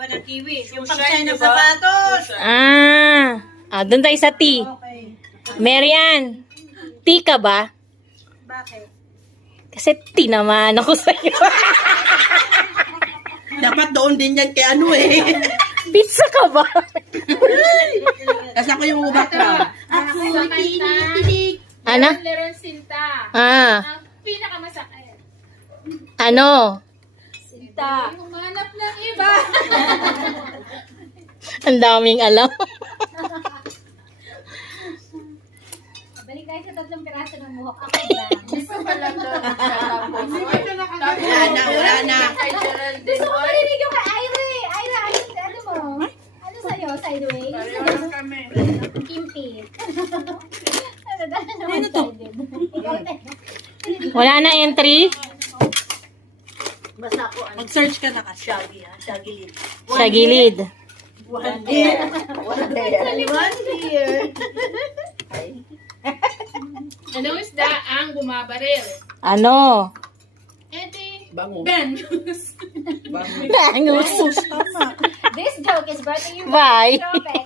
Kuha ng kiwi. Yung pang-sign ng sapatos. Doon tayo sa T. Okay. Marian, T ka ba? Bakit? Kasi T naman ako sa'yo. Dapat doon din yan kay ano eh. Pizza ka ba? Kasi ako yung background. Sa kanta, Ano? Leron Sinta. Ah, Ang pinakamasakit. ano? Sinta. Humanap ng iba. Ang daming alam. Balik tayo sa tatlong piraso ng buhok. Ako lang. Gusto pa lang doon. Wala na. Kay Geraldine. Gusto ko marinig yung kay Ira eh. Ira, ano mo? Ano sa'yo? Sideways? Parehas kami. Kimpi. Ano naman sided? Ikaw tayo. Wala na entry? Basta ako, Mag-search ka na kasi. Shaggy, ha? Shaggy lid. Sa gilid. One year. One year. Ano isda ang bumabaril? Ano? Edi, Bango. Venus. Bangus. This joke is brought to you Bye. by Tropec.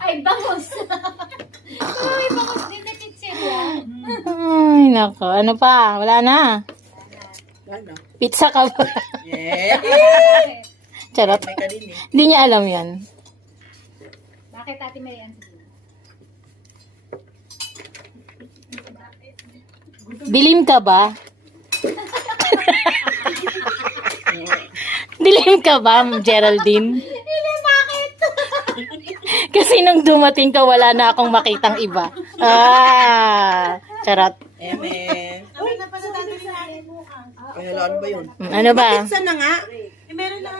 Ay, bangus. Ay, bangus din na chichirya. Ay, nako. Ano pa? Wala na. Ano? Pizza ka ba? Yeah. Charot. May kanini. Hindi niya alam yan. Bakit Ate Marian? Dilim ka ba? Dilim ka ba, Geraldine? Hindi, bakit? Kasi nung dumating ka, wala na akong makitang iba. Charot. Eme. Kami na pala dati rin natin bukas. Kaya ano ba yun? Ano ba? Pizza na nga. Meron na